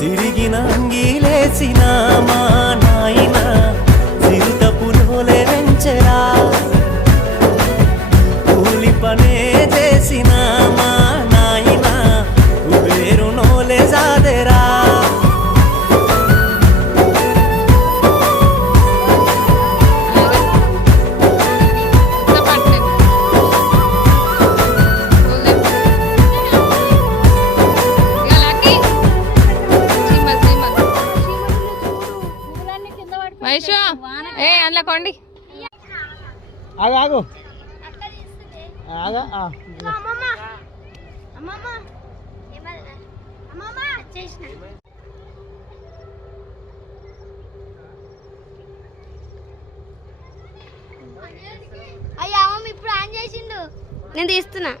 సిరిగిన అంగీలేసిన మా నాయన సిరుతపులోలే వెంచరా కూలి పనే చేసిన మా నాయన కుబేరు నోలే జాదెరా అందులోకోండి ఆగు ఆగు అయ్యా ఇప్పుడు ఆన్ చేసిండు నేను తీస్తున్నా